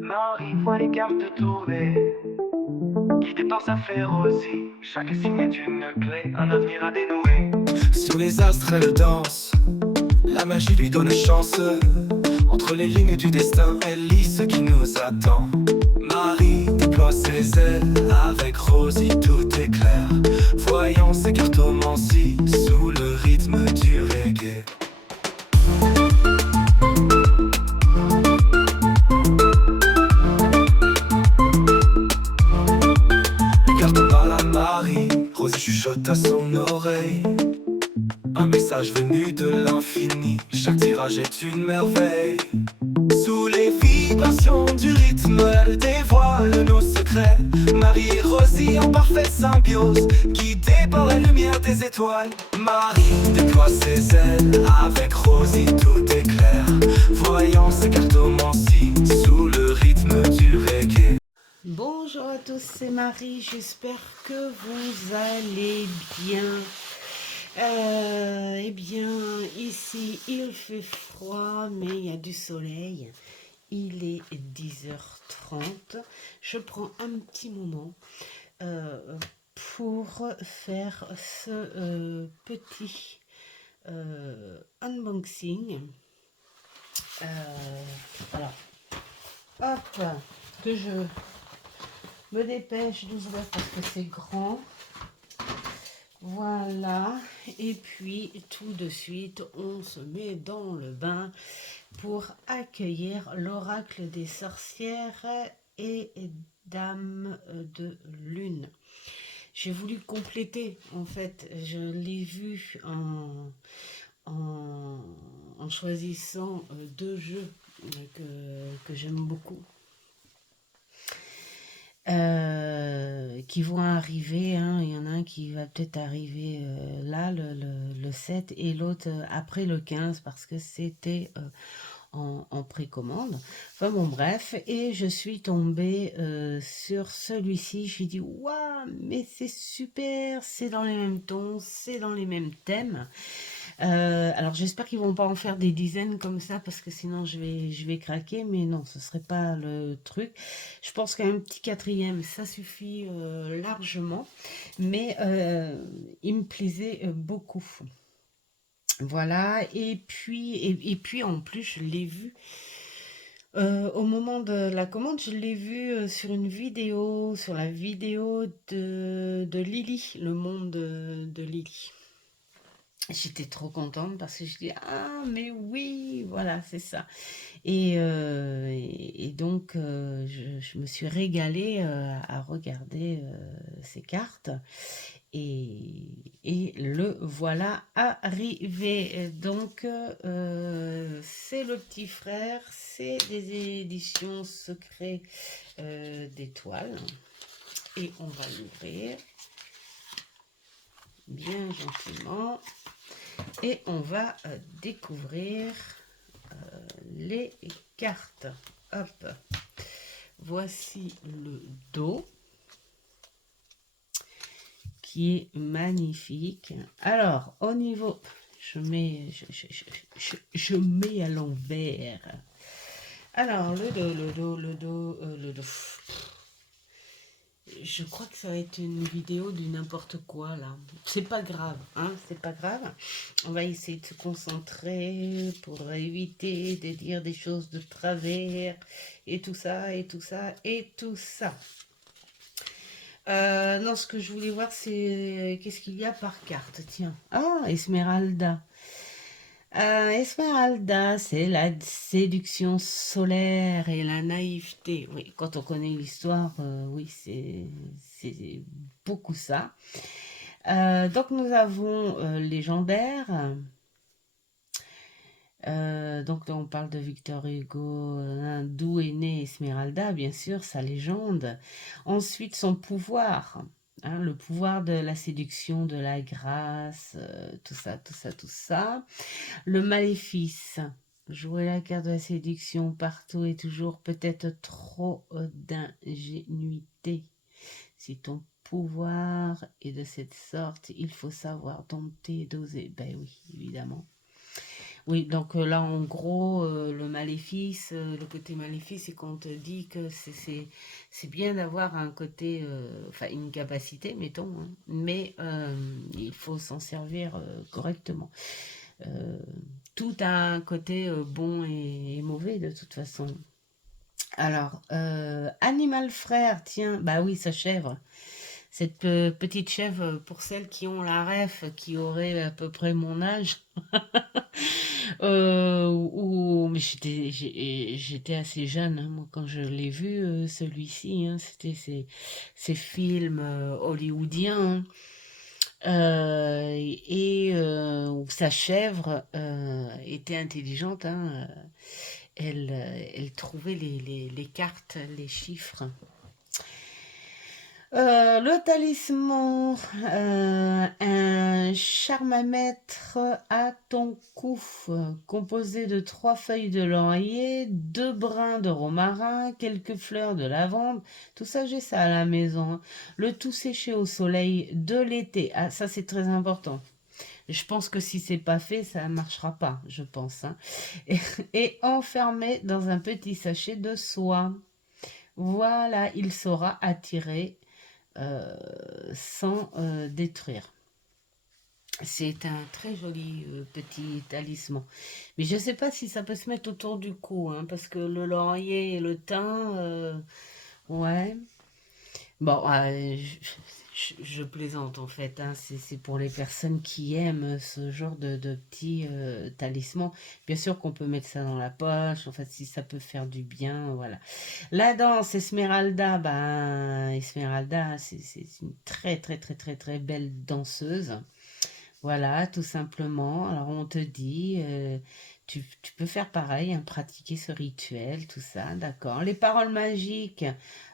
Marie voit les cartes tourner, guidée par sa férocité. Chaque signe est une clé, un avenir à dénouer. Sous les astres elle danse, la magie lui donne chance. Entre les lignes du destin, elle lit ce qui nous attend. Marie déploie ses ailes, avec Rosie tout est clair. Voyant ses cartomancies, sous le rythme du reggae. Les cartes parlent à Marie, Rosie chuchote à son oreille. Un message venu de l'infini, chaque tirage est une merveille. Sous les vibrations du rythme, elle dévoile nos secrets. Marie et Rosie en parfaite symbiose, guidées par la lumière des étoiles. Marie déploie ses ailes, avec Rosie tout est clair. Voyant sa cartomancie, sous le rythme du reggae. Bonjour à tous, c'est Marie, j'espère que vous allez bien. Eh bien, ici il fait froid, mais il y a du soleil. Il est 10h30. Je prends un petit moment pour faire ce petit unboxing. Alors, hop, que je me dépêche d'ouvrir parce que c'est grand. Voilà, et puis tout de suite on se met dans le bain pour accueillir l'oracle des sorcières et dames de lune. J'ai voulu compléter, en fait, je l'ai vu en choisissant deux jeux que j'aime beaucoup. Qui vont arriver, hein. Il y en a un qui va peut-être arriver là, le 7, et l'autre après le 15, parce que c'était en précommande. Enfin bon, bref, et je suis tombée sur celui-ci. J'ai dit, waouh, mais c'est super, c'est dans les mêmes tons, c'est dans les mêmes thèmes. Alors j'espère qu'ils vont pas en faire des dizaines comme ça, parce que sinon je vais craquer, mais non, ce serait pas le truc. Je pense qu'un petit quatrième ça suffit largement, mais il me plaisait beaucoup. Voilà, et puis en plus je l'ai vu au moment de la commande, je l'ai vu sur une vidéo, sur la vidéo de Lily, le monde de Lily. J'étais trop contente parce que je dis, ah mais oui, voilà, c'est ça. Et donc je me suis régalée à regarder ces cartes, et le voilà arrivé. Donc c'est le petit frère, c'est des éditions secrets d'étoiles, et on va l'ouvrir bien gentiment. Et on va découvrir les cartes. Hop, voici le dos qui est magnifique. Alors, au niveau, je mets à l'envers. Alors, le dos. Je crois que ça va être une vidéo du n'importe quoi là. C'est pas grave, hein, c'est pas grave. On va essayer de se concentrer pour éviter de dire des choses de travers et tout ça, et tout ça, et tout ça. Non, ce que je voulais voir, c'est qu'est-ce qu'il y a par carte. Tiens. Ah, Esmeralda. Esmeralda, c'est la séduction solaire et la naïveté. Oui, quand on connaît l'histoire, oui, c'est beaucoup ça. Donc nous avons légendaire. Donc là, on parle de Victor Hugo, d'où est née Esmeralda, bien sûr, sa légende. Ensuite, son pouvoir, hein, le pouvoir de la séduction, de la grâce, tout ça, tout ça, tout ça. Le maléfice, jouer la carte de la séduction partout et toujours, peut-être trop d'ingénuité. Si ton pouvoir est de cette sorte, il faut savoir dompter et doser. Ben oui, évidemment. Oui, donc là, en gros, le maléfice, le côté maléfice, c'est qu'on te dit que c'est bien d'avoir un côté, enfin une capacité, mettons, hein, mais il faut s'en servir correctement. Euh, Tout a un côté bon et mauvais de toute façon. Alors, Animal Frère, tiens, bah oui, sa chèvre. Cette petite chèvre, pour celles qui ont la ref, qui aurait à peu près mon âge, mais j'étais assez jeune, hein, moi, quand je l'ai vu, celui-ci, hein, c'était ces films hollywoodiens, hein, où sa chèvre était intelligente, hein, elle trouvait les cartes, les chiffres. Le talisman, un charmamètre à ton cou, composé de 3 feuilles de laurier, 2 brins de romarin, quelques fleurs de lavande. Tout ça, j'ai ça à la maison, hein. Le tout séché au soleil de l'été. Ah, ça, c'est très important. Je pense que si c'est pas fait, ça ne marchera pas, je pense, hein. Et, et enfermé dans un petit sachet de soie. Voilà, il saura attirer euh, sans détruire. C'est un très joli petit talisman. Mais je ne sais pas si ça peut se mettre autour du cou, hein, parce que le laurier et le thym, ouais. Bon, je plaisante en fait, hein, c'est pour les personnes qui aiment ce genre de petits talismans. Bien sûr qu'on peut mettre ça dans la poche, en fait, si ça peut faire du bien, voilà. La danse, Esmeralda, ben, Esmeralda, c'est une très très très très très belle danseuse. Voilà, tout simplement. Alors on te dit, tu peux faire pareil, hein, pratiquer ce rituel, tout ça, d'accord. Les paroles magiques,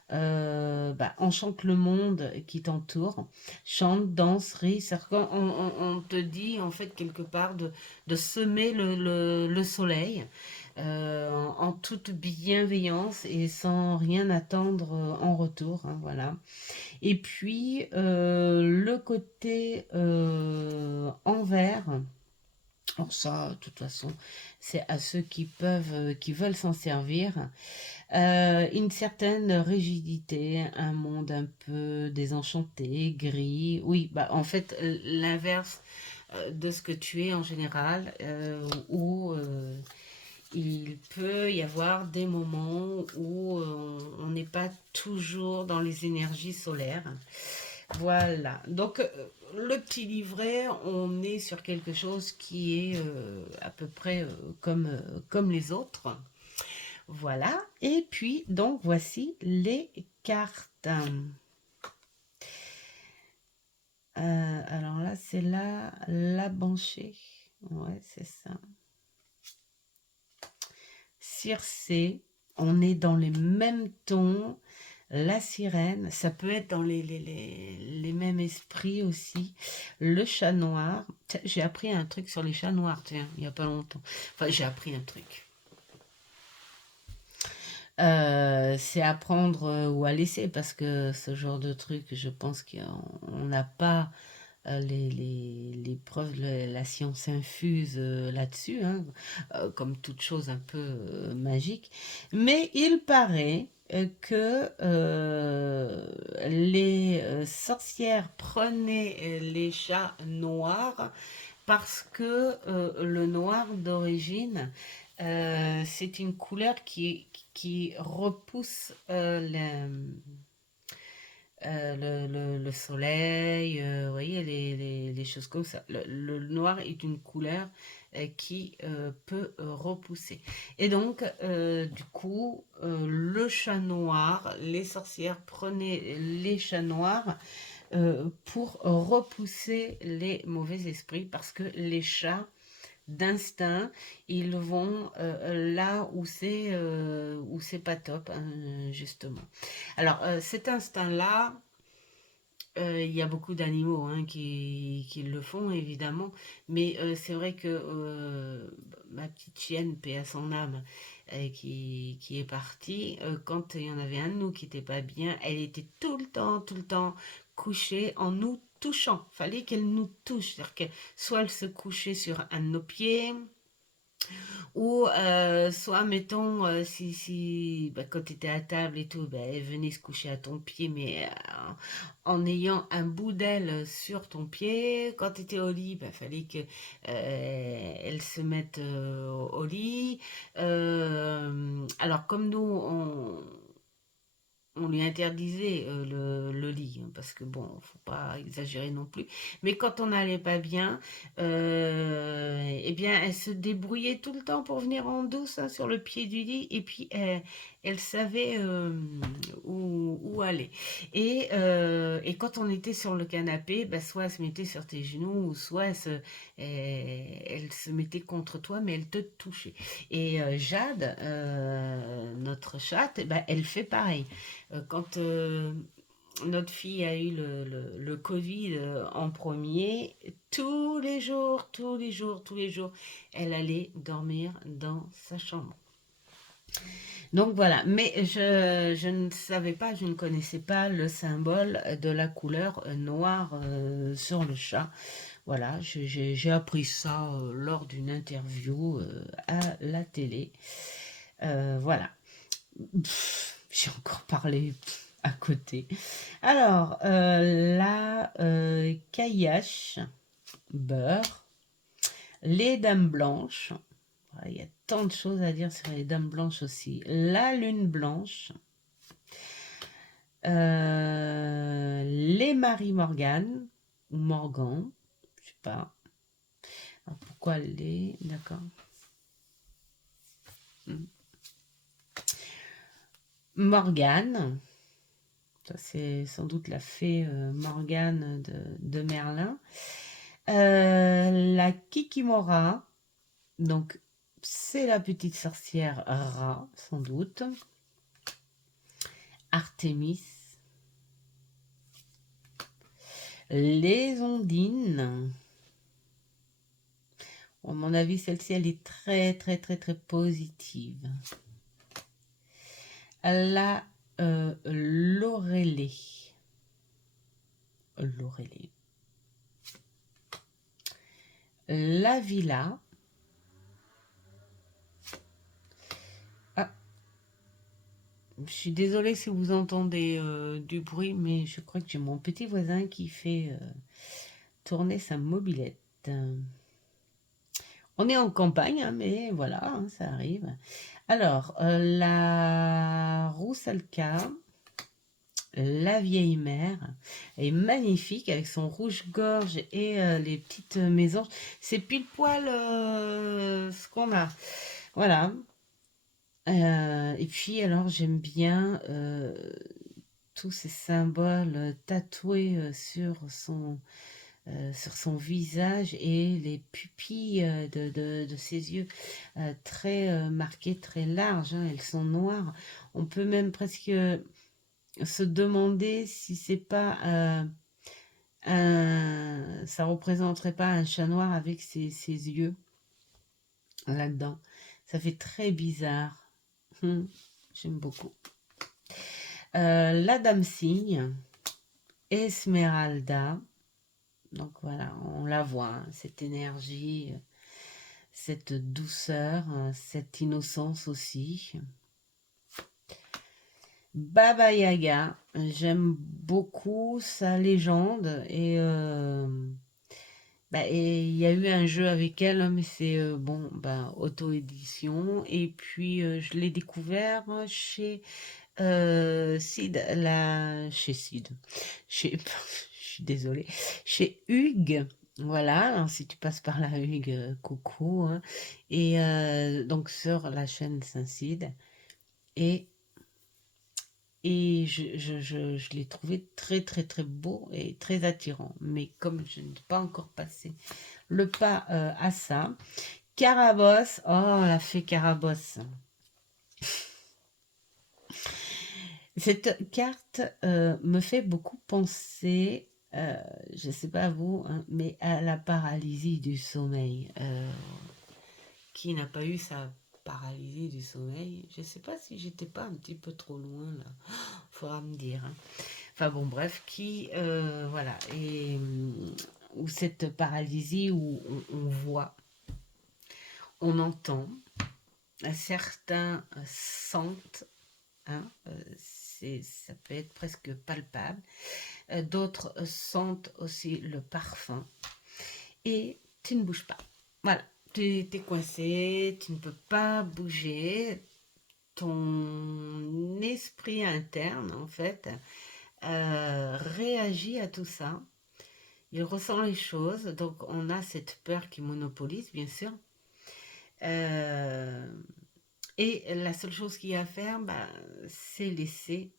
bah, enchante le monde qui t'entoure. Chante, danse, rit. C'est-à-dire on te dit, en fait, quelque part, de semer le soleil en toute bienveillance et sans rien attendre en retour, hein, voilà. Et puis, le côté envers, alors ça, de toute façon, c'est à ceux qui peuvent, qui veulent s'en servir. Une certaine rigidité, un monde un peu désenchanté, gris. Oui, bah en fait, l'inverse de ce que tu es en général, où il peut y avoir des moments où on n'est pas toujours dans les énergies solaires. Voilà. Donc, le petit livret, on est sur quelque chose qui est à peu près comme les autres. Voilà. Et puis, donc, voici les cartes. Alors là, c'est la banshee. Ouais, c'est ça. Circé, on est dans les mêmes tons. La sirène, ça peut être dans les mêmes esprits aussi. Le chat noir, tiens, j'ai appris un truc sur les chats noirs, tiens, il n'y a pas longtemps. Enfin, j'ai appris un truc. C'est à prendre ou à laisser parce que ce genre de truc, je pense qu'on n'a pas les preuves, la science infuse là-dessus, hein, comme toute chose un peu magique. Mais il paraît que les sorcières prenaient les chats noirs parce que le noir d'origine, c'est une couleur qui repousse le soleil, vous voyez, les choses comme ça. Le noir est une couleur qui peut repousser. Et donc, du coup, le chat noir, les sorcières prenaient les chats noirs pour repousser les mauvais esprits parce que les chats d'instinct, ils vont là où c'est pas top, hein, justement. Alors, cet instinct-là, il y a beaucoup d'animaux hein, qui le font, évidemment, mais c'est vrai que ma petite chienne, paix à son âme, qui est partie, quand il y en avait un de nous qui n'était pas bien, elle était tout le temps couchée en nous touchant. Fallait qu'elle nous touche, c'est-à-dire que soit elle se couchait sur un de nos pieds, Ou soit, mettons, bah, quand tu étais à table et tout, bah, elle venait se coucher à ton pied, mais en ayant un bout d'elle sur ton pied. Quand tu étais au lit, bah, fallait que elle se mette au lit. Alors, comme nous, on lui interdisait le lit, hein, parce que bon, faut pas exagérer non plus. Mais quand on n'allait pas bien, eh bien, elle se débrouillait tout le temps pour venir en douce, hein, sur le pied du lit, et puis elle savait où aller. Et quand on était sur le canapé, bah, soit elle se mettait sur tes genoux, ou soit elle se mettait contre toi, mais elle te touchait. Et Jade, notre chatte, eh ben, elle fait pareil. Quand notre fille a eu le Covid en premier, tous les jours, tous les jours, tous les jours, elle allait dormir dans sa chambre. Donc voilà, mais je ne savais pas, je ne connaissais pas le symbole de la couleur noire sur le chat. Voilà, j'ai appris ça lors d'une interview à la télé. Voilà. J'ai encore parlé à côté. Alors, la caillache, beurre, les dames blanches. Il y a tant de choses à dire sur les dames blanches aussi. La lune blanche, les Marie Morgan, ou Morgan, je sais pas. Alors, pourquoi les, d'accord. Morgane, ça c'est sans doute la fée Morgane de Merlin. La Kikimora, donc c'est la petite sorcière Ra, sans doute. Artémis. Les ondines. À mon avis, celle-ci, elle est très, très, très, très positive. La Lorelée. Lorelée. La Villa. Ah, je suis désolée si vous entendez du bruit, mais je crois que j'ai mon petit voisin qui fait tourner sa mobilette. On est en campagne, hein, mais voilà, hein, ça arrive. Alors, la Roussalka, la vieille mère, est magnifique avec son rouge-gorge et les petites mésanges. C'est pile poil ce qu'on a. Voilà. Et puis, alors, j'aime bien tous ces symboles tatoués sur son visage et les pupilles de ses yeux très marquées, très larges, hein, elles sont noires. On peut même presque se demander si c'est pas ça représenterait pas un chat noir avec ses yeux là-dedans. Ça fait très bizarre. J'aime beaucoup. La dame cygne, Esmeralda. Donc voilà, on la voit, hein, cette énergie, cette douceur, cette innocence aussi. Baba Yaga, j'aime beaucoup sa légende et il y a eu un jeu avec elle, hein, mais c'est bon, auto-édition. Et puis je l'ai découvert chez Sid, chez Sid, chez, je suis désolée, chez Hugues. Voilà, alors si tu passes par là, Hugues, coucou, hein. Et donc sur la chaîne Saint-Cide. Et, et je l'ai trouvé très, très, très beau et très attirant. Mais comme je n'ai pas encore passé le pas à ça, Carabosse, oh, la fée Carabosse. Cette carte me fait beaucoup penser, je ne sais pas vous, hein, mais à la paralysie du sommeil. Qui n'a pas eu sa paralysie du sommeil? Je ne sais pas si j'étais pas un petit peu trop loin là. Faudra me dire, hein. Enfin bon, bref, voilà, ou cette paralysie où on voit. on entend, certains sentent, hein, ça peut être presque palpable, d'autres sentent aussi le parfum, et tu ne bouges pas. Voilà, tu es coincé, tu ne peux pas bouger, ton esprit interne, en fait, réagit à tout ça. Il ressent les choses, donc on a cette peur qui monopolise, bien sûr. Euh, et la seule chose qu'il y a à faire, bah, c'est laisser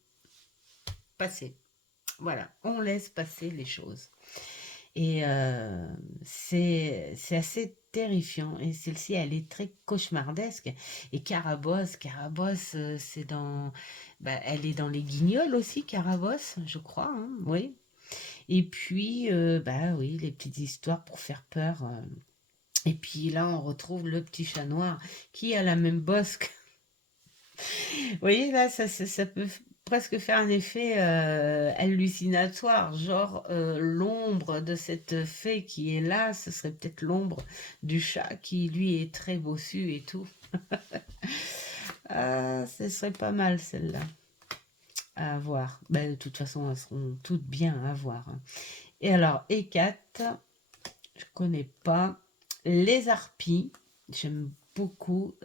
passer. Voilà, on laisse passer les choses. Et c'est assez terrifiant. Et celle-ci, elle est très cauchemardesque. Et Carabosse, c'est dans... Bah, elle est dans les Guignols aussi, Carabosse, je crois, hein, oui. Et puis, bah oui, les petites histoires pour faire peur. Et puis là, on retrouve le petit chat noir qui a la même bosse que... Vous voyez, là, ça peut presque faire un effet hallucinatoire, genre l'ombre de cette fée qui est là, ce serait peut-être l'ombre du chat qui, lui, est très bossu et tout. Ah, ce serait pas mal, celle-là, à voir. Ben, de toute façon, elles seront toutes bien à voir, hein. Et alors, Hécate, je connais pas. Les harpies, j'aime beaucoup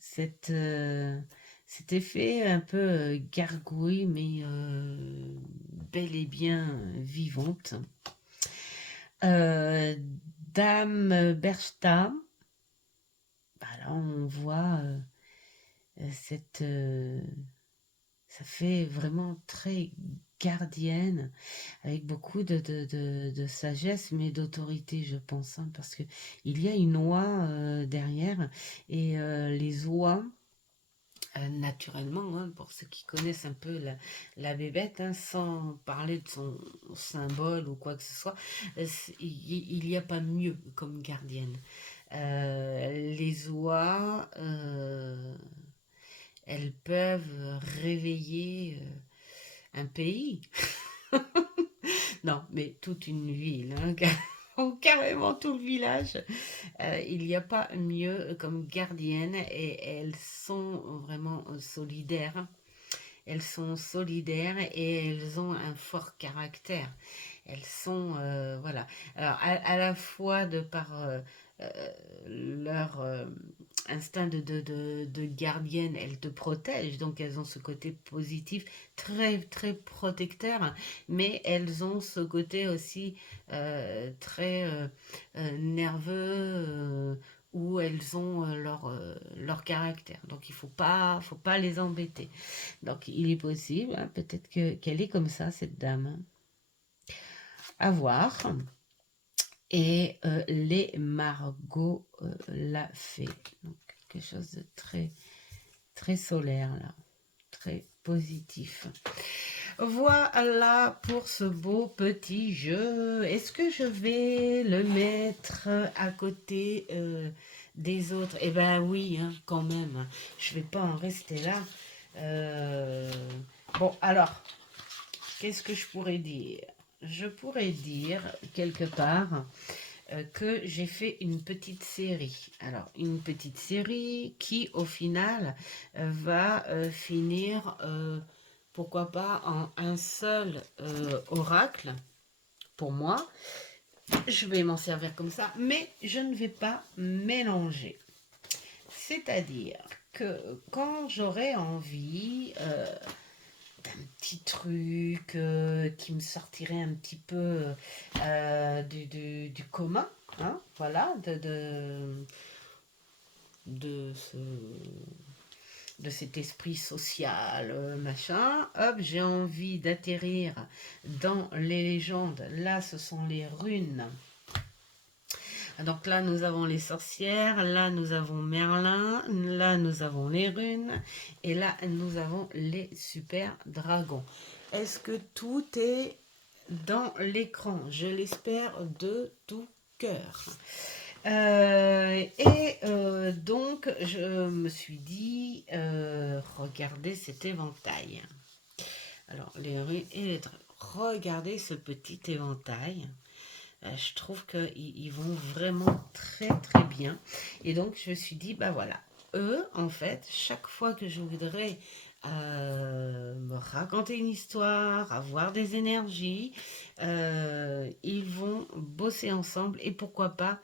cette, cet effet un peu gargouille, mais bel et bien vivante. Euh, Dame Berchta, bah là on voit cette... ça fait vraiment très gardienne, avec beaucoup de sagesse, mais d'autorité, je pense, hein, parce que il y a une oie derrière, et les oies, naturellement, hein, pour ceux qui connaissent un peu la bébête, hein, sans parler de son symbole ou quoi que ce soit, il n'y a pas mieux comme gardienne. Les oies, elles peuvent réveiller un pays. Non, mais toute une ville, hein, ou carrément tout le village. Il n'y a pas mieux comme gardienne, et elles sont vraiment solidaires. Elles sont solidaires et elles ont un fort caractère. Elles sont, voilà. Alors, à la fois de par leur instinct de gardienne, elles te protègent, donc elles ont ce côté positif, très, très protecteur, mais elles ont ce côté aussi très nerveux, où elles ont leur caractère. Donc il faut pas les embêter. Donc il est possible, hein, peut-être qu'elle est comme ça, cette dame, hein. À voir. Et les Margot l'a fait. Donc quelque chose de très, très solaire là, très positif. Voilà pour ce beau petit jeu. Est-ce que je vais le mettre à côté des autres? Eh ben oui, hein, quand même. Je vais pas en rester là. Euh, Bon, alors, qu'est-ce que je pourrais dire? Je pourrais dire quelque part que j'ai fait une petite série. Alors, une petite série qui, au final, va finir, pourquoi pas, en un seul oracle. Pour moi, je vais m'en servir comme ça, mais je ne vais pas mélanger. C'est-à-dire que quand j'aurai envie d'un petit truc qui me sortirait un petit peu du commun, hein, voilà, de, ce, de cet esprit social, machin. Hop, j'ai envie d'atterrir dans les légendes. Là, ce sont les runes. Donc là, nous avons les sorcières, là, nous avons Merlin, là, nous avons les runes, et là, nous avons les super dragons. Est-ce que tout est dans l'écran? Je l'espère de tout cœur. Donc, je me suis dit, regardez cet éventail. Alors, les runes et les dragons. Regardez ce petit éventail. Je trouve qu'ils vont vraiment très très bien. Et donc je me suis dit, bah voilà, eux, en fait, chaque fois que je voudrais me raconter une histoire, avoir des énergies, ils vont bosser ensemble et pourquoi pas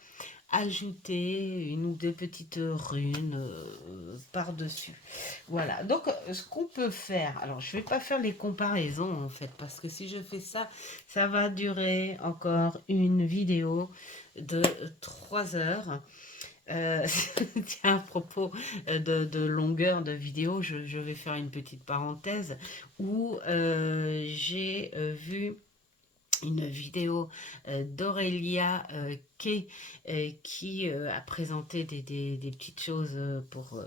ajouter une ou deux petites runes par-dessus. Voilà, donc ce qu'on peut faire, alors je vais pas faire les comparaisons en fait, parce que si je fais ça, ça va durer encore une vidéo de 3 heures. Euh, Tiens, à propos de longueur de vidéo, je vais faire une petite parenthèse où j'ai vu une vidéo d'Aurélia qui a présenté des petites choses pour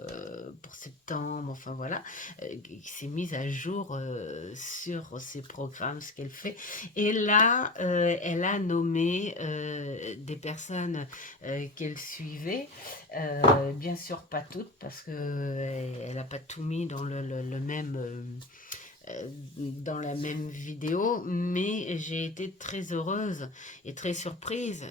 septembre, enfin voilà, qui s'est mise à jour sur ses programmes, ce qu'elle fait. Et là, elle a nommé des personnes qu'elle suivait, bien sûr pas toutes, parce que elle n'a pas tout mis dans le même dans la même vidéo, mais j'ai été très heureuse et très surprise.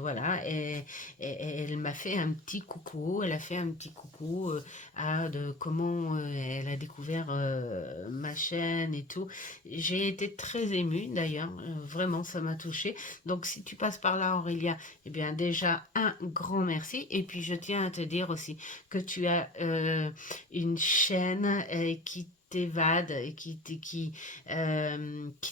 Voilà, elle m'a fait un petit coucou, elle a fait un petit coucou de comment elle a découvert ma chaîne et tout. J'ai été très émue d'ailleurs, vraiment ça m'a touchée. Donc si tu passes par là Aurélia, eh bien déjà un grand merci. Et puis je tiens à te dire aussi que tu as une chaîne qui t'évade, qui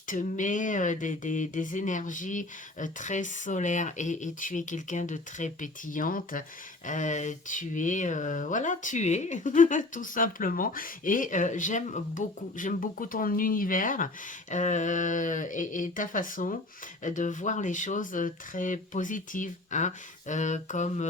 te met des énergies très solaires et tu es quelqu'un de très pétillante. Voilà, tu es, tout simplement. Et j'aime beaucoup ton univers et ta façon de voir les choses très positives, hein, comme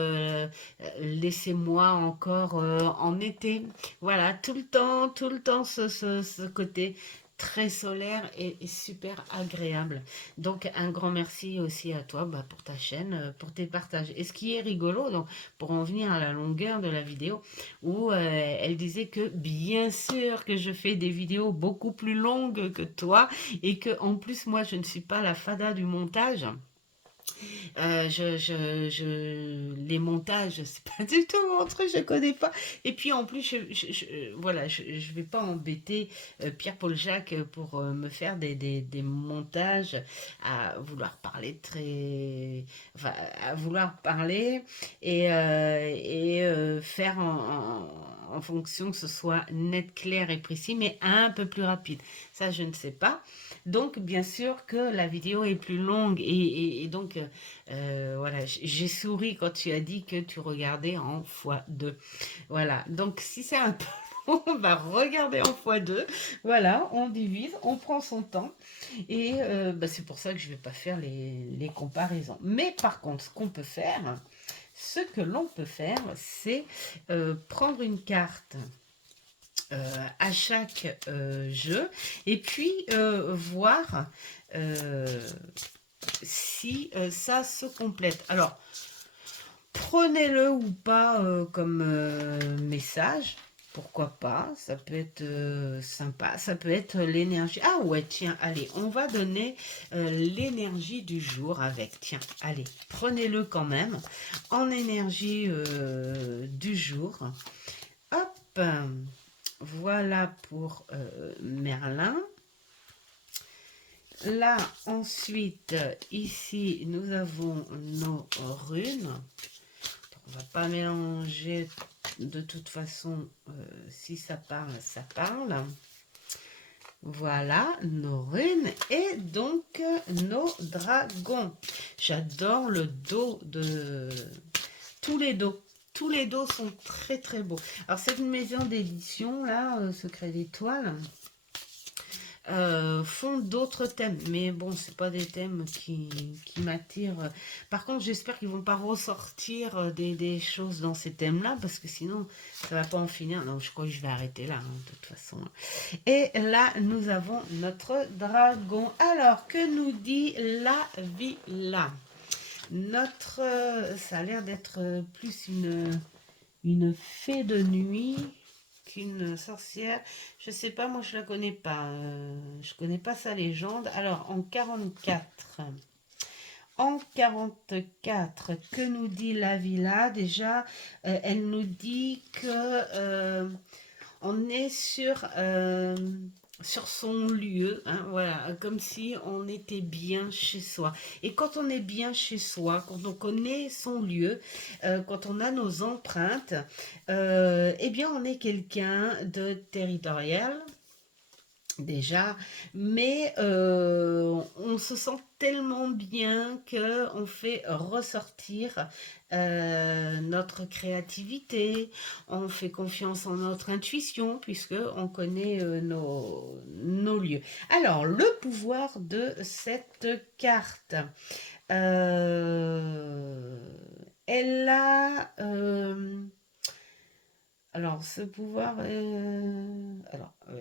laissez-moi encore en été. Voilà, tout le temps, ce côté très solaire et super agréable. Donc, un grand merci aussi à toi bah, pour ta chaîne, pour tes partages. Et ce qui est rigolo, donc, pour en venir à la longueur de la vidéo, où elle disait que bien sûr que je fais des vidéos beaucoup plus longues que toi et que en plus, moi, je ne suis pas la fada du montage. Les montages, c'est pas du tout mon truc, je connais pas. Et puis en plus, voilà, je vais pas embêter Pierre-Paul Jacques pour me faire des montages à vouloir parler très, enfin, à vouloir parler et faire en fonction que ce soit net, clair et précis, mais un peu plus rapide. Ça, je ne sais pas. Donc, bien sûr que la vidéo est plus longue et donc voilà, j'ai souri quand tu as dit que tu regardais en x2. Voilà, donc si c'est un peu long, on va regarder en x2. Voilà, on divise, on prend son temps. Et bah, c'est pour ça que je ne vais pas faire les comparaisons. Mais par contre, ce qu'on peut faire, ce que l'on peut faire, c'est prendre une carte à chaque jeu et puis voir si ça se complète. Alors, prenez-le ou pas comme message. Pourquoi pas, ça peut être sympa, ça peut être l'énergie. Ah ouais, tiens, allez, on va donner l'énergie du jour avec. Tiens, allez, prenez-le quand même en énergie du jour. Hop, voilà pour Merlin. Là, ensuite, ici, nous avons nos runes. On va pas mélanger de toute façon. Si ça parle, ça parle. Voilà, nos runes et donc nos dragons. J'adore le dos de... Tous les dos. Tous les dos sont très très beaux. Alors, cette maison d'édition, là, Secret d'étoile, font d'autres thèmes, mais bon, c'est pas des thèmes qui m'attirent. Par contre, j'espère qu'ils vont pas ressortir des choses dans ces thèmes-là, parce que sinon, ça va pas en finir. Non, je crois que je vais arrêter là, hein, de toute façon. Et là, nous avons notre dragon. Alors, que nous dit la villa? Notre, ça a l'air d'être plus une fée de nuit qu'une sorcière. Je sais pas, moi je la connais pas. Je connais pas sa légende. Alors en 44, en 44, que nous dit la villa? Déjà, elle nous dit que on est sur son lieu, hein, voilà, comme si on était bien chez soi. Et quand on est bien chez soi, quand on connaît son lieu, quand on a nos empreintes, eh bien on est quelqu'un de territorial, déjà, mais on se sent tellement bien que on fait ressortir notre créativité, on fait confiance en notre intuition puisque on connaît nos lieux. Alors, le pouvoir de cette carte, euh, elle a alors, ce pouvoir,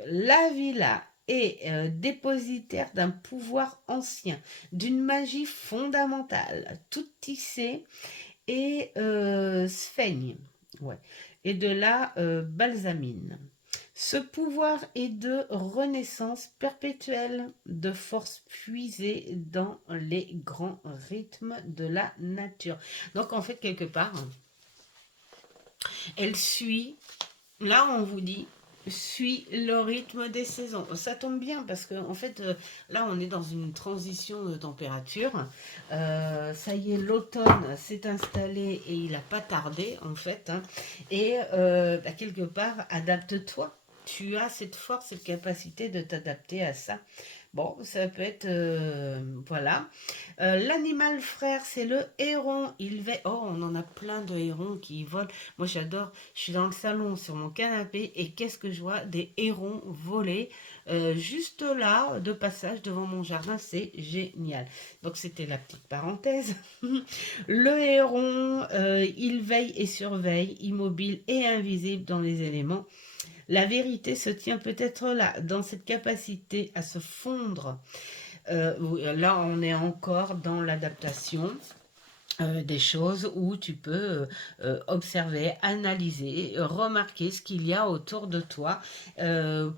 la villa est dépositaire d'un pouvoir ancien, d'une magie fondamentale, toute tissée et sphaigne, ouais, et de la balsamine. Ce pouvoir est de renaissance perpétuelle, de force puisée dans les grands rythmes de la nature. Donc, en fait, quelque part, elle suit. Là, on vous dit, suit le rythme des saisons. Ça tombe bien parce que en fait, là, on est dans une transition de température. Ça y est, l'automne s'est installé et il n'a pas tardé en fait, hein. Et quelque part, adapte-toi. Tu as cette force, cette capacité de t'adapter à ça. Bon, ça peut être... voilà. L'animal frère, c'est le héron. Il va... Oh, on en a plein de hérons qui volent. Moi, j'adore. Je suis dans le salon sur mon canapé et qu'est-ce que je vois? Des hérons voler juste là, de passage devant mon jardin. C'est génial. Donc, c'était la petite parenthèse. Le héron, il veille et surveille, immobile et invisible dans les éléments. La vérité se tient peut-être là, dans cette capacité à se fondre. Là, on est encore dans l'adaptation des choses où tu peux observer, analyser, remarquer ce qu'il y a autour de toi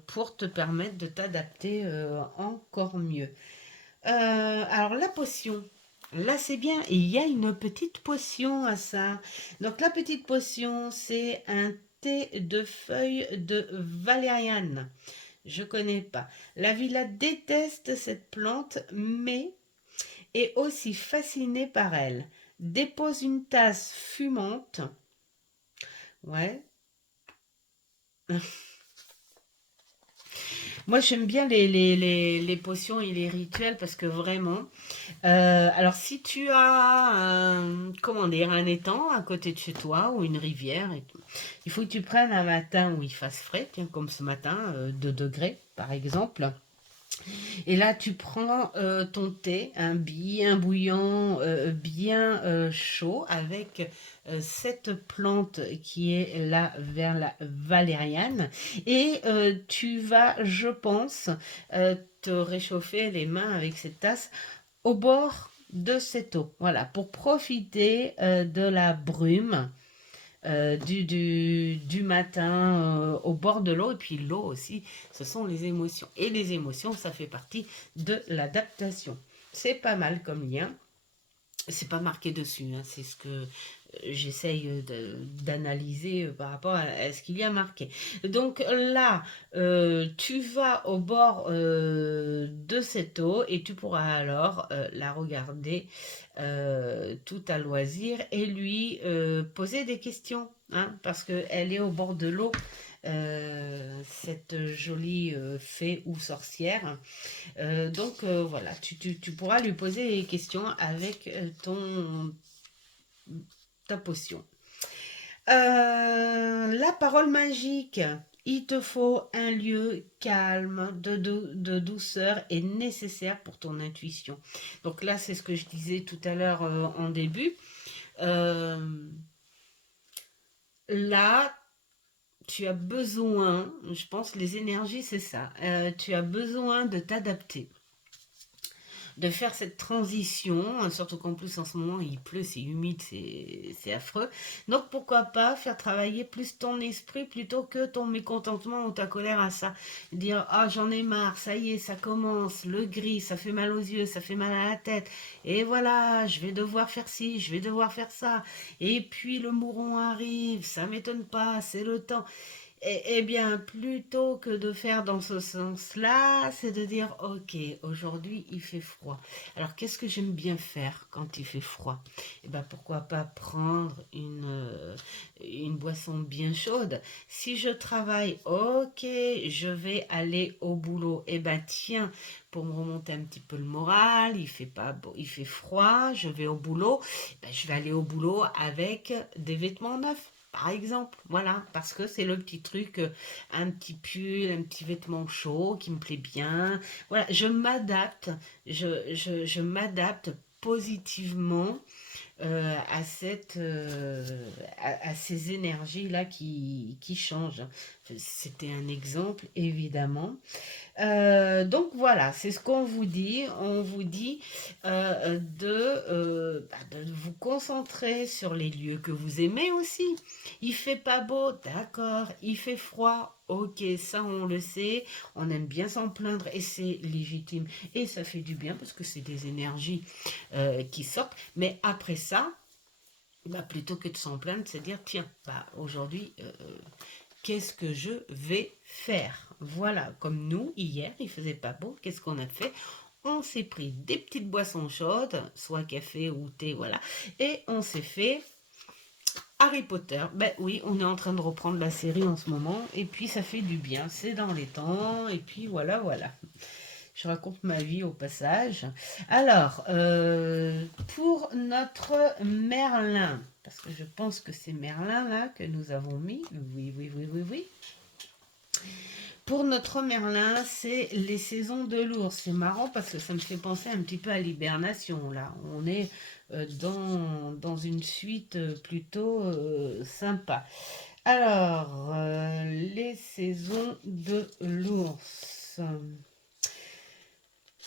pour te permettre de t'adapter encore mieux. Alors la potion, là c'est bien, il y a une petite potion à ça. Donc la petite potion, c'est un thé de feuilles de valériane. Je connais pas. La villa déteste cette plante, mais est aussi fascinée par elle. Dépose une tasse fumante. Ouais. Moi, j'aime bien les potions et les rituels parce que vraiment. Alors, si tu as comment dire, un étang à côté de chez toi ou une rivière, et tout, il faut que tu prennes un matin où il fasse frais, tiens, comme ce matin, 2 degrés par exemple. Et là, tu prends ton thé, bien bouillant, bien chaud, avec cette plante qui est là vers la valériane. Et tu vas, je pense, te réchauffer les mains avec cette tasse au bord de cette eau. Voilà, pour profiter de la brume du matin au bord de l'eau. Et puis l'eau aussi, ce sont les émotions. Et les émotions, ça fait partie de l'adaptation. C'est pas mal comme lien. C'est pas marqué dessus, hein, c'est ce que j'essaye d'analyser par rapport à ce qu'il y a marqué. Donc là, tu vas au bord de cette eau et tu pourras alors la regarder tout à loisir et lui poser des questions, hein, parce qu'elle est au bord de l'eau. Cette jolie fée ou sorcière. Donc voilà, tu pourras lui poser des questions avec ta potion. La parole magique. Il te faut un lieu calme, de douceur et nécessaire pour ton intuition. Donc là, c'est ce que je disais tout à l'heure en début. Euh, Là, tu as besoin, je pense, les énergies, c'est ça. Tu as besoin de t'adapter. de faire cette transition, hein, surtout qu'en plus en ce moment il pleut, c'est humide, c'est affreux. Donc pourquoi pas faire travailler plus ton esprit plutôt que ton mécontentement ou ta colère à ça. Dire ah j'en ai marre, ça y est, ça commence, le gris, ça fait mal aux yeux, ça fait mal à la tête, et voilà, je vais devoir faire ci, je vais devoir faire ça, et puis le mouron arrive, ça m'étonne pas, c'est le temps. Eh bien, plutôt que de faire dans ce sens-là, c'est de dire, ok, aujourd'hui il fait froid. Alors, qu'est-ce que j'aime bien faire quand il fait froid? Eh bien, pourquoi pas prendre une boisson bien chaude. Si je travaille, ok, je vais aller au boulot. Eh bien, tiens, pour me remonter un petit peu le moral, il fait pas beau, il fait froid, je vais au boulot. Eh ben, je vais aller au boulot avec des vêtements neufs. Par exemple, voilà, parce que c'est le petit truc, un petit pull, un petit vêtement chaud qui me plaît bien. Voilà, je m'adapte, je m'adapte positivement à ces énergies-là qui changent. C'était un exemple, évidemment. Donc voilà, c'est ce qu'on vous dit. On vous dit de vous concentrer sur les lieux que vous aimez aussi. Il fait pas beau, d'accord. Il fait froid, ok, ça on le sait. On aime bien s'en plaindre et c'est légitime. Et ça fait du bien parce que c'est des énergies qui sortent. Mais après ça, bah, plutôt que de s'en plaindre, c'est dire, tiens, bah, aujourd'hui, qu'est-ce que je vais faire? Voilà, comme nous, hier, il faisait pas beau, qu'est-ce qu'on a fait? On s'est pris des petites boissons chaudes, soit café ou thé, voilà, et on s'est fait Harry Potter. Ben oui, on est en train de reprendre la série en ce moment, et puis ça fait du bien, c'est dans les temps, et puis voilà, voilà. Je raconte ma vie au passage. Alors, pour notre Merlin, parce que je pense que c'est Merlin là que nous avons mis. Oui, oui, oui, oui, oui. Pour notre Merlin, c'est les saisons de l'ours. C'est marrant parce que ça me fait penser un petit peu à l'hibernation là. On est dans une suite plutôt sympa. Alors, les saisons de l'ours.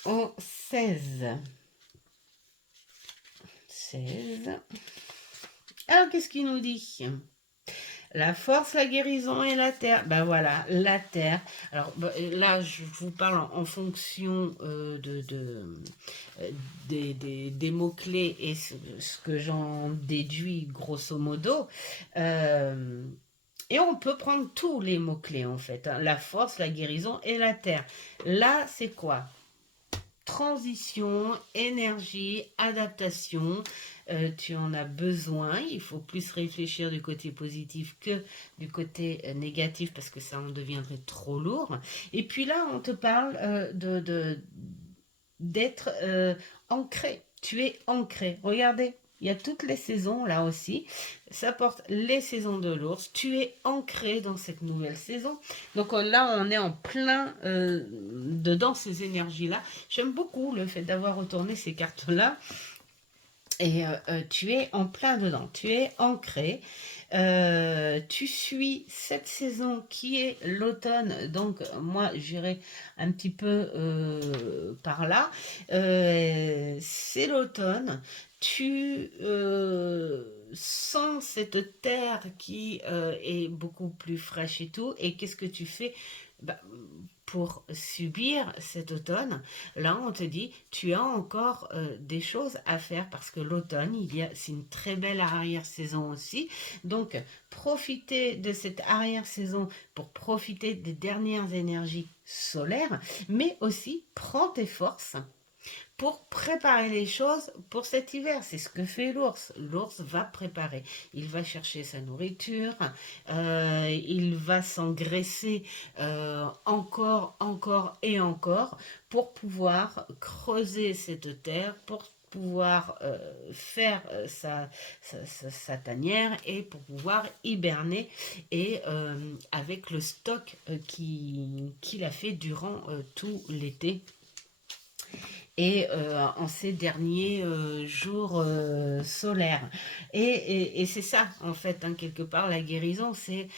En 16. 16. Alors, qu'est-ce qu'il nous dit? La force, la guérison et la terre. Ben voilà, la terre. Alors là, je vous parle en fonction des mots-clés et ce que j'en déduis grosso modo. Et on peut prendre tous les mots-clés en fait, hein. La force, la guérison et la terre. Là, c'est quoi? Transition, énergie, adaptation, tu en as besoin. Il faut plus réfléchir du côté positif que du côté négatif parce que ça en deviendrait trop lourd. Et puis là, on te parle d'être ancré. Tu es ancré. Regardez, il y a toutes les saisons là aussi. Ça porte les saisons de l'ours. Tu es ancré dans cette nouvelle saison. Donc là, on est en plein dedans ces énergies-là. J'aime beaucoup le fait d'avoir retourné ces cartes-là. Et tu es en plein dedans, tu es ancré. Tu suis cette saison qui est l'automne, donc moi j'irai un petit peu par là. C'est l'automne, tu sens cette terre qui est beaucoup plus fraîche et tout, et qu'est-ce que tu fais? Bah, pour subir cet automne, là on te dit tu as encore des choses à faire parce que l'automne c'est une très belle arrière-saison aussi, donc profitez de cette arrière-saison pour profiter des dernières énergies solaires, mais aussi prends tes forces pour préparer les choses pour cet hiver. C'est ce que fait l'ours. L'ours va préparer. Il va chercher sa nourriture, il va s'engraisser encore, encore et encore pour pouvoir creuser cette terre, pour pouvoir faire sa tanière et pour pouvoir hiberner et avec le stock qu'il a fait durant tout l'été et en ces derniers jours solaires. Et c'est ça, en fait, hein, quelque part, la guérison, c'est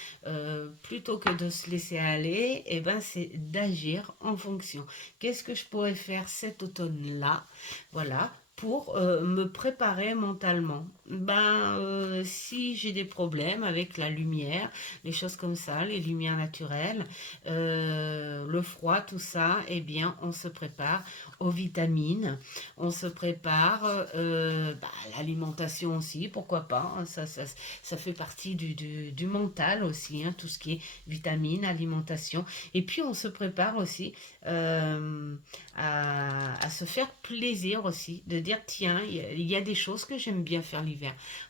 plutôt que de se laisser aller, et ben, c'est d'agir en fonction. Qu'est-ce que je pourrais faire cet automne-là, voilà, pour me préparer mentalement. Ben, si j'ai des problèmes avec la lumière, les choses comme ça, les lumières naturelles, le froid, tout ça, eh bien, on se prépare aux vitamines, on se prépare à l'alimentation aussi, pourquoi pas, hein, ça fait partie du mental aussi, hein, tout ce qui est vitamines, alimentation. Et puis on se prépare aussi euh, à se faire plaisir aussi, de dire tiens, il y a des choses que j'aime bien faire l'hiver.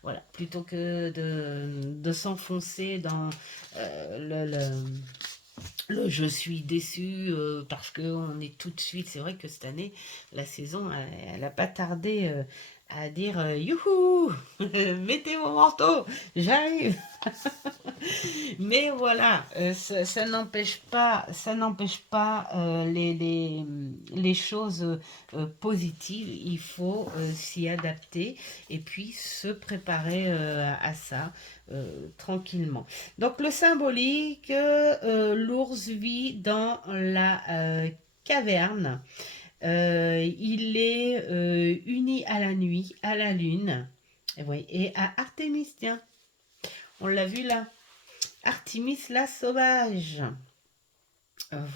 Voilà, plutôt que de s'enfoncer dans le je suis déçu parce qu'on est tout de suite. C'est vrai que cette année, la saison, elle n'a pas tardé à dire youhou, mettez mon manteau, j'arrive. Mais voilà, ça n'empêche pas les choses positives. Il faut s'y adapter et puis se préparer à ça tranquillement. Donc le symbolique, l'ours vit dans la caverne. Il est uni à la nuit, à la lune, et, oui, et à Artémis, tiens, on l'a vu là. Artémis la sauvage.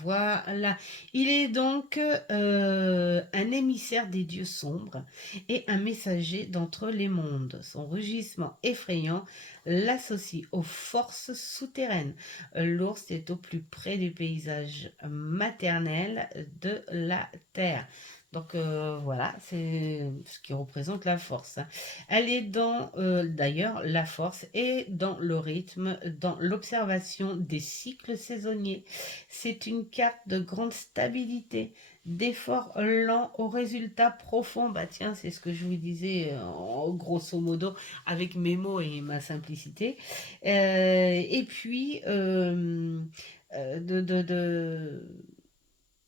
Voilà. Il est donc un émissaire des dieux sombres et un messager d'entre les mondes. Son rugissement effrayant l'associe aux forces souterraines. L'ours est au plus près du paysage maternel de la Terre. Donc voilà, c'est ce qui représente la force, hein. Elle est d'ailleurs, la force est dans le rythme, dans l'observation des cycles saisonniers. C'est une carte de grande stabilité, d'efforts lents aux résultats profonds. Bah tiens, c'est ce que je vous disais en grosso modo avec mes mots et ma simplicité. Et puis,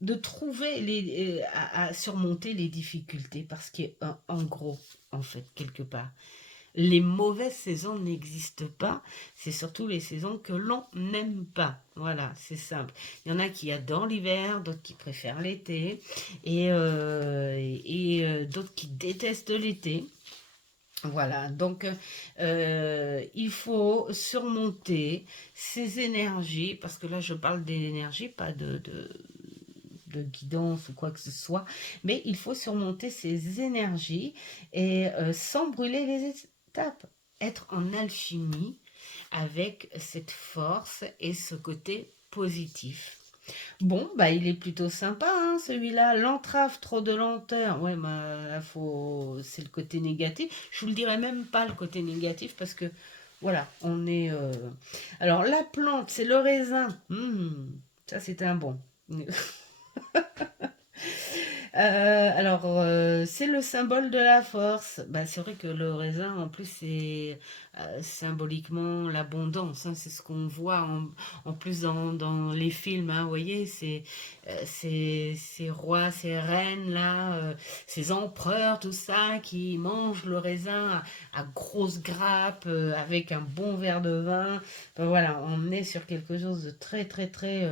de trouver à surmonter les difficultés parce qu'en gros, en fait, quelque part, les mauvaises saisons n'existent pas, c'est surtout les saisons que l'on n'aime pas. Voilà, c'est simple. Il y en a qui adorent l'hiver, d'autres qui préfèrent l'été, et d'autres qui détestent l'été. Voilà, donc il faut surmonter ces énergies, parce que là je parle d'énergie, pas de guidance ou quoi que ce soit, mais il faut surmonter ces énergies et sans brûler les étapes, être en alchimie avec cette force et ce côté positif. Bon, bah il est plutôt sympa, hein, celui-là. L'entrave, trop de lenteur. Ouais, bah là, c'est le côté négatif. Je vous le dirai même pas le côté négatif parce que voilà, on est. Alors la plante, c'est le raisin. Ça c'est un bon. C'est le symbole de la force. Bah, c'est vrai que le raisin, en plus, c'est symboliquement l'abondance, hein. C'est ce qu'on voit en plus dans les films, hein. Vous voyez, ces rois, ces reines, là, ces empereurs, tout ça, qui mangent le raisin à grosses grappes, avec un bon verre de vin. Enfin, voilà, on est sur quelque chose de très, très, très...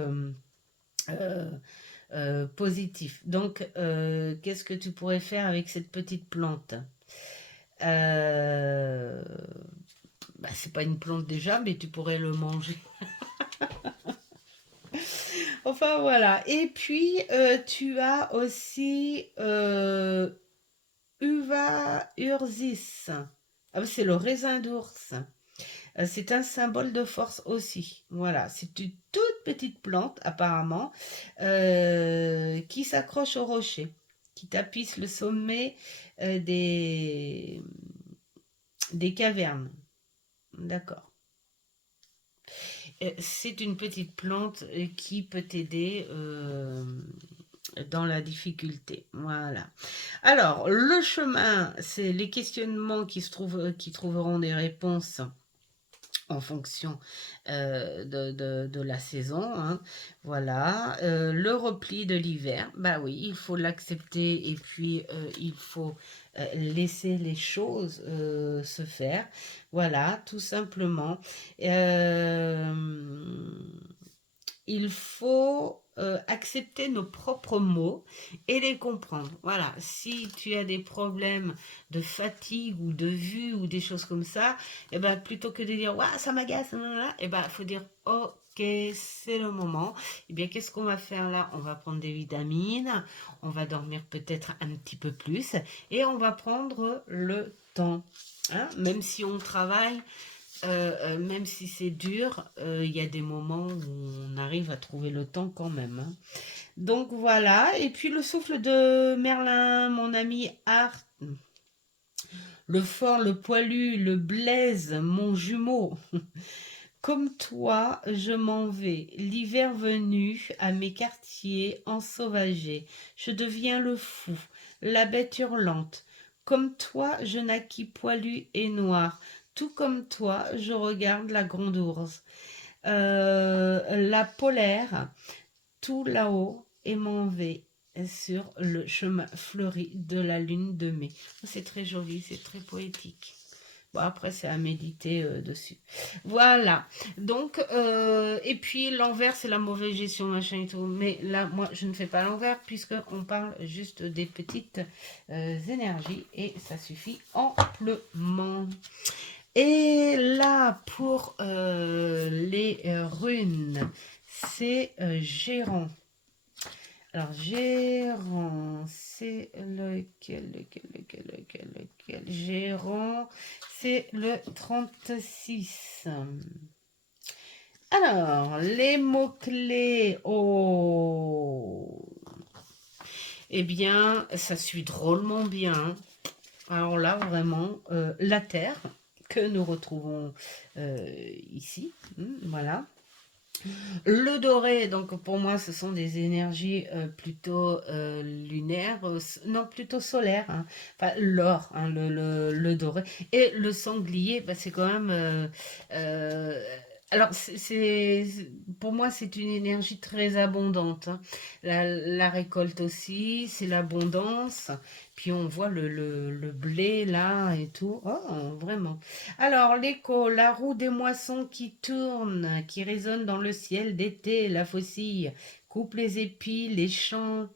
euh, positif. Donc, qu'est-ce que tu pourrais faire avec cette petite plante? euh, c'est pas une plante déjà, mais tu pourrais le manger. Enfin voilà. Et puis, tu as aussi Uva ursis. Ah, c'est le raisin d'ours. C'est un symbole de force aussi. Voilà, c'est une toute petite plante apparemment qui s'accroche au rocher, qui tapisse le sommet des cavernes. D'accord. C'est une petite plante qui peut t'aider dans la difficulté. Voilà. Alors, le chemin, c'est les questionnements qui trouveront des réponses en fonction de la saison, hein. Voilà, le repli de l'hiver, bah oui, il faut l'accepter et puis il faut laisser les choses se faire. Voilà, tout simplement. Euh, il faut accepter nos propres mots et les comprendre. Voilà, si tu as des problèmes de fatigue ou de vue ou des choses comme ça, et ben plutôt que de dire ouais, ça m'agace, et ben faut dire ok, c'est le moment. Et bien qu'est-ce qu'on va faire là? On va prendre des vitamines, on va dormir peut-être un petit peu plus et on va prendre le temps. Hein, même si on travaille, même si c'est dur, il y a des moments où on arrive à trouver le temps quand même, hein. Donc voilà, et puis le souffle de Merlin, mon ami Art, le fort, le poilu, le Blaise, mon jumeau. Comme toi, je m'en vais, l'hiver venu, à mes quartiers ensauvagés. Je deviens le fou, la bête hurlante. Comme toi, je naquis poilu et noir. Tout comme toi, je regarde la grande ours. La polaire, tout là-haut, et m'en vais sur le chemin fleuri de la lune de mai. C'est très joli, c'est très poétique. Bon, après, c'est à méditer dessus. Voilà. Donc, et puis l'envers, c'est la mauvaise gestion, machin et tout. Mais là, moi, je ne fais pas l'envers puisqu'on parle juste des petites énergies et ça suffit amplement. Et là, pour les runes, c'est gérant. Alors, gérant, c'est lequel? Gérant, c'est le 36. Alors, les mots-clés. Oh! Eh bien, ça suit drôlement bien. Alors là, vraiment, la Terre que nous retrouvons ici. Voilà. Le doré, donc pour moi, ce sont des énergies plutôt lunaires, non, plutôt solaires, hein. Enfin, l'or, hein, le doré. Et le sanglier, bah, c'est quand même... euh, alors, pour moi, c'est une énergie très abondante, hein. La récolte aussi, c'est l'abondance. Puis on voit le blé là et tout. Oh, vraiment. Alors, l'écho, la roue des moissons qui tourne, qui résonne dans le ciel d'été, la faucille, coupe les épis, les chants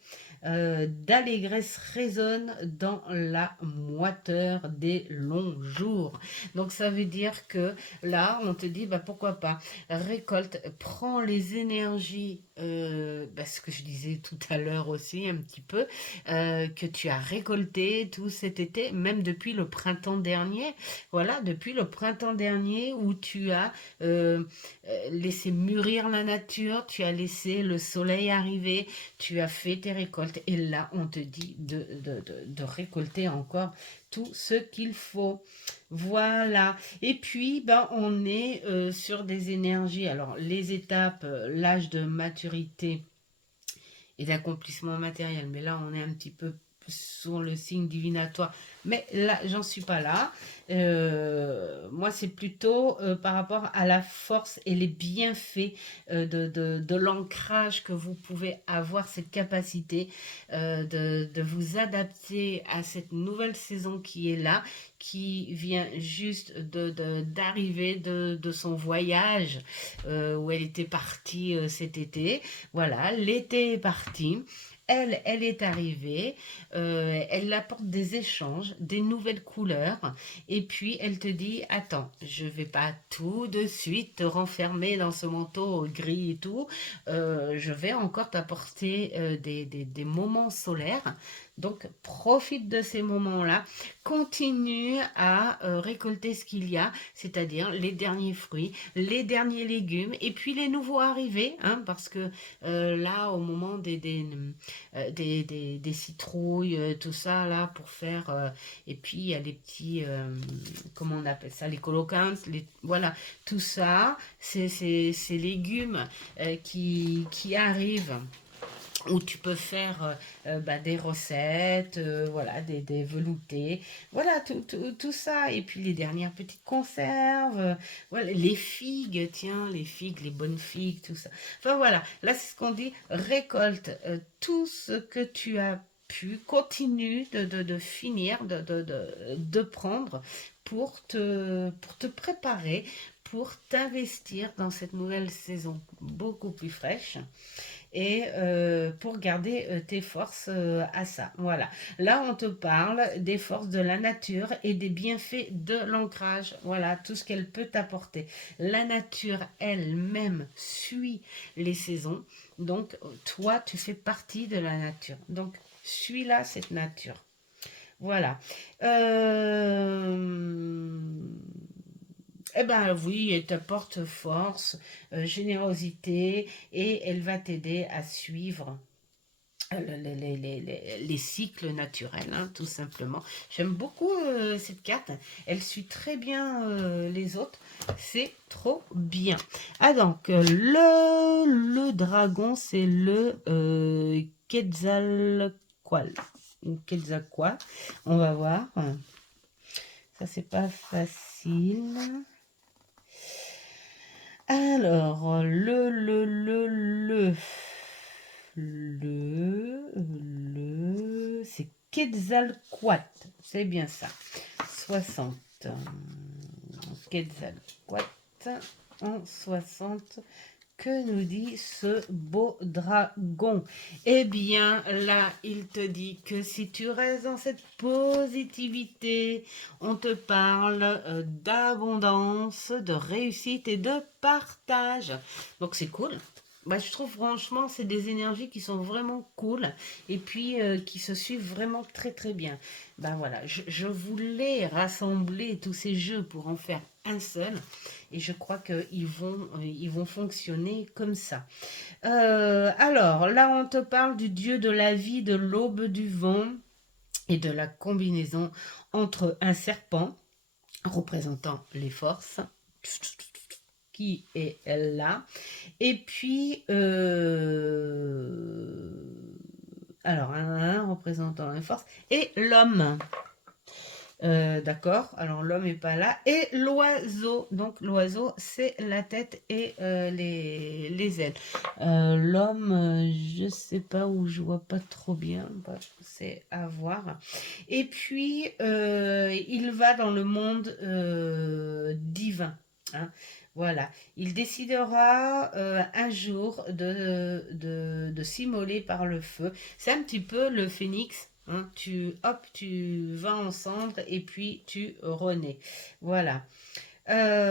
d'allégresse résonnent dans la moiteur des longs jours. Donc, ça veut dire que là, on te dit, bah, pourquoi pas, récolte, prends les énergies, bah, ce que je disais tout à l'heure aussi, un petit peu, que tu as récolté tout cet été, même depuis le printemps dernier. Voilà, depuis le printemps dernier où tu as laissé mûrir la nature, tu as laissé le soleil arriver, tu as fait tes récoltes et là on te dit de récolter encore tout ce qu'il faut. Voilà. Et puis, ben, on est sur des énergies. Alors, les étapes, l'âge de maturité et d'accomplissement matériel. Mais là, on est un petit peu sur le signe divinatoire. Mais là, j'en suis pas là. Moi, c'est plutôt par rapport à la force et les bienfaits de l'ancrage que vous pouvez avoir, cette capacité de vous adapter à cette nouvelle saison qui est là, qui vient juste d'arriver de son voyage où elle était partie cet été. Voilà, l'été est parti. Elle est arrivée, elle apporte des échanges, des nouvelles couleurs, et puis elle te dit, attends, je vais pas tout de suite te renfermer dans ce manteau gris et tout, je vais encore t'apporter des moments solaires, donc profite de ces moments-là, continue à récolter ce qu'il y a, c'est-à-dire les derniers fruits, les derniers légumes, et puis les nouveaux arrivés, hein, parce que là, au moment des citrouilles, tout ça, là, pour faire... et puis, il y a les petits... comment on appelle ça? Les colocantes, voilà. Tout ça, c'est ces légumes qui arrivent où tu peux faire bah, des recettes, voilà, des veloutés, voilà, tout ça. Et puis les dernières petites conserves, voilà, les figues, tiens, les figues, les bonnes figues, tout ça. Enfin voilà, là c'est ce qu'on dit, récolte tout ce que tu as pu, continue de finir, de prendre pour te préparer, pour t'investir dans cette nouvelle saison beaucoup plus fraîche et pour garder tes forces à ça. Voilà. Là, on te parle des forces de la nature et des bienfaits de l'ancrage. Voilà, tout ce qu'elle peut t'apporter. La nature elle-même suit les saisons. Donc, toi, tu fais partie de la nature. Donc, suis-la, cette nature. Voilà. Eh ben oui, elle t'apporte force, générosité et elle va t'aider à suivre les cycles naturels, hein, tout simplement. J'aime beaucoup cette carte. Elle suit très bien les autres. C'est trop bien. Ah donc, le dragon, c'est le Quetzalcoatl. Ou Quetzalcoatl. On va voir. Ça, c'est pas facile. Alors, c'est Quetzalcoatl, c'est bien ça. 60. Quetzalcoatl en 60. Que nous dit ce beau dragon? Eh bien, là, il te dit que si tu restes dans cette positivité, on te parle d'abondance, de réussite et de partage. Donc, c'est cool. Bah, je trouve franchement, c'est des énergies qui sont vraiment cool et puis qui se suivent vraiment très très bien. Ben voilà, je voulais rassembler tous ces jeux pour en faire un seul et je crois ils vont fonctionner comme ça. Alors là, on te parle du dieu de la vie, de l'aube du vent et de la combinaison entre un serpent représentant les forces qui est là et puis alors un représentant les forces et l'homme. D'accord, alors l'homme n'est pas là. Et l'oiseau, donc l'oiseau, c'est la tête et les ailes. L'homme, je sais pas où je vois pas trop bien, c'est à voir. Et puis, il va dans le monde divin. Hein. Voilà, il décidera un jour de s'immoler par le feu. C'est un petit peu le phénix. Hein, tu vas en cendre et puis tu renais. Voilà. La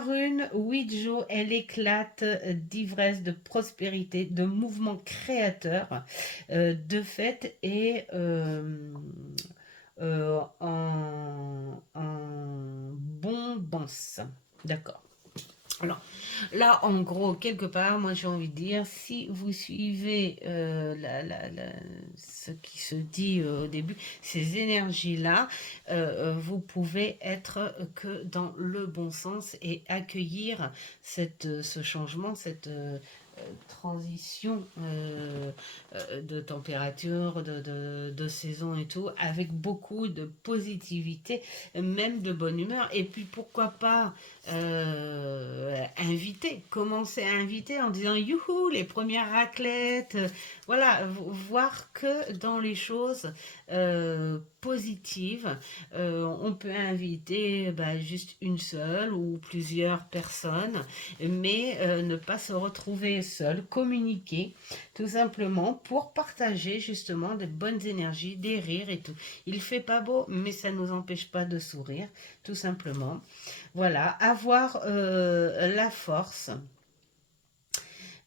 rune Ouijo, elle éclate d'ivresse, de prospérité, de mouvement créateur, de fête et en bombance. D'accord. Alors, là, en gros, quelque part, moi j'ai envie de dire, si vous suivez ce qui se dit au début, ces énergies-là, vous pouvez être que dans le bon sens et accueillir ce changement, cette transition de température, de saison et tout, avec beaucoup de positivité, même de bonne humeur. Et puis pourquoi pas inviter, commencer à inviter en disant youhou, les premières raclettes, voilà, voir que dans les choses positives, on peut inviter bah, juste une seule ou plusieurs personnes, mais ne pas se retrouver seul, communiquer tout simplement pour partager justement des bonnes énergies, des rires et tout. Il fait pas beau, mais ça ne nous empêche pas de sourire, tout simplement. Voilà, avoir la force.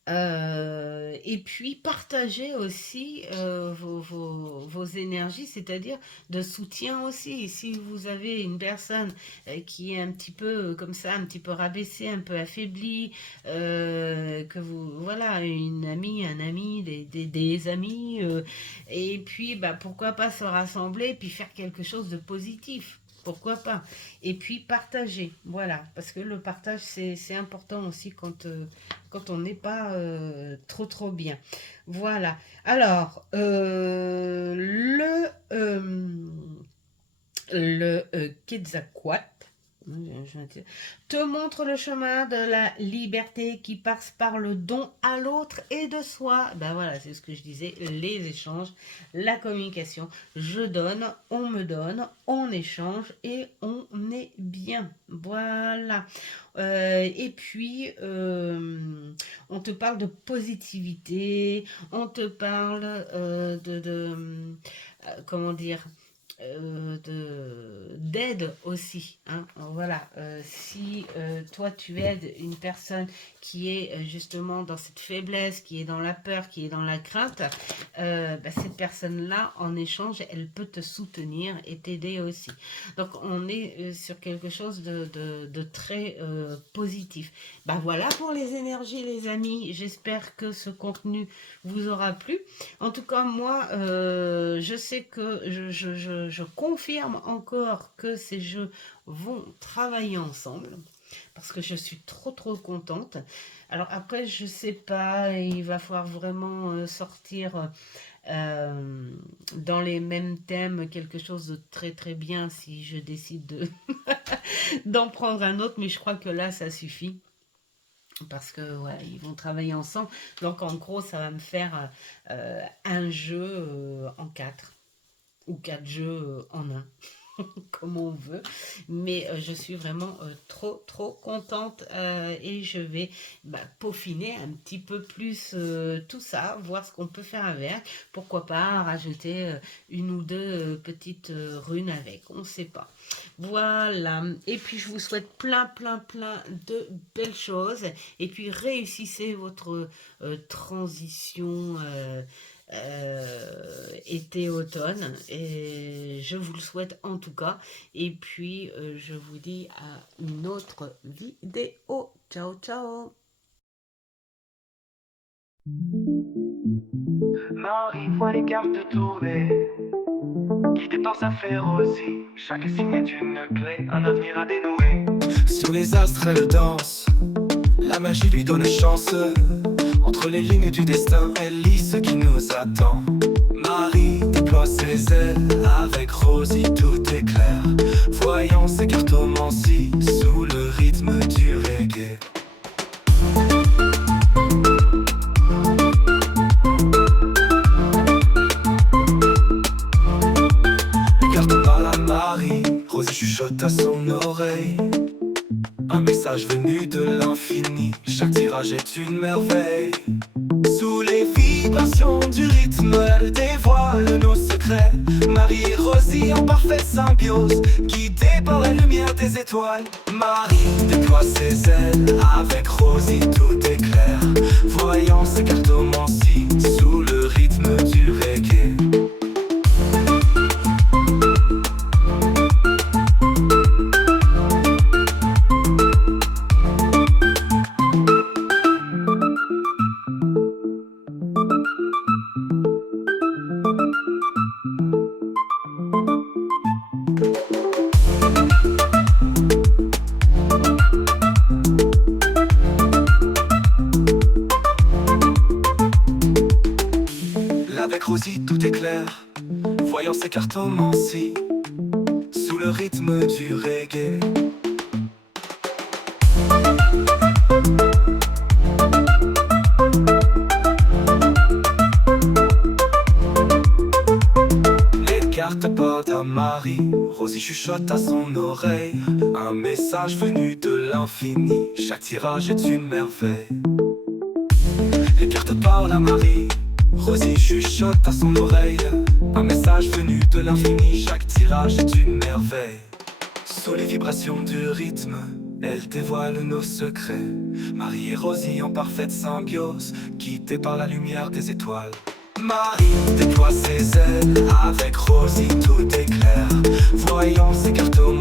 Et puis partager aussi vos énergies, c'est-à-dire de soutien aussi. Si vous avez une personne qui est un petit peu comme ça, un petit peu rabaissée, un peu affaiblie, que vous, voilà, une amie, un ami, des amis, et puis bah, pourquoi pas se rassembler et puis faire quelque chose de positif. pourquoi pas. Et puis partager, voilà, parce que le partage, c'est important aussi quand on n'est pas trop bien. Voilà. Alors, le Quetzalcoatl te montre le chemin de la liberté qui passe par le don à l'autre et de soi. Ben voilà, c'est ce que je disais, les échanges, la communication. Je donne, on échange et on est bien. Voilà. Et puis, on te parle de positivité, on te parle comment dire, d'aide aussi, hein. Voilà, si toi tu aides une personne qui est justement dans cette faiblesse, qui est dans la peur, qui est dans la crainte, bah, cette personne-là, en échange, elle peut te soutenir et t'aider aussi. Donc on est sur quelque chose de très positif. Bah voilà pour les énergies, les amis. J'espère que ce contenu vous aura plu. En tout cas, moi, je sais que je confirme encore que ces jeux vont travailler ensemble parce que je suis trop contente. Alors après, je sais pas, il va falloir vraiment sortir dans les mêmes thèmes quelque chose de très bien si je décide d'en prendre un autre, mais je crois que là, ça suffit. Parce que ouais, ils vont travailler ensemble. Donc en gros, ça va me faire un jeu en 4 ou 4 jeux en un, comme on veut. Mais je suis vraiment trop contente et je vais peaufiner un petit peu plus tout ça, voir ce qu'on peut faire avec. Pourquoi pas rajouter une ou deux petites runes avec, on ne sait pas. Voilà, et puis je vous souhaite plein de belles choses et puis réussissez votre transition été-automne et je vous le souhaite en tout cas et puis je vous dis à une autre vidéo. Ciao. Marie voit les cartes tourner, guidée par sa férocie. Chaque signe est une clé, un avenir à dénouer. Sur les astres elle danse, la magie lui donne chance. Entre les lignes du destin, elle lit ce qui nous attend. Marie déploie ses ailes, avec Rosie tout est clair. Voyant ses cartomancies, sous le rythme du reggae. Les cartes parlent à Marie, Rosie chuchote à son oreille. Un message venu de l'infini, chaque tirage est une merveille. Sous les vibrations du rythme, elle dévoile nos secrets. Marie et Rosie en parfaite symbiose, guidée par la lumière des étoiles. Marie déploie ses ailes, avec Rosie tout est clair. Voyant ses cartomancies, sous le rythme du reggae. Avec Rosie tout est clair, voyant ses cartomancies, sous le rythme du reggae. Les cartes portent à Marie, Rosie chuchote à son oreille. Un message venu de l'infini, chaque tirage est une merveille. Les cartes parlent à Marie, Rosie chuchote à son oreille. Un message venu de l'infini, chaque tirage est une merveille. Sous les vibrations du rythme, elle dévoile nos secrets. Marie et Rosie en parfaite symbiose, guidées par la lumière des étoiles. Marie déploie ses ailes, avec Rosie tout est clair. Voyant ses cartes au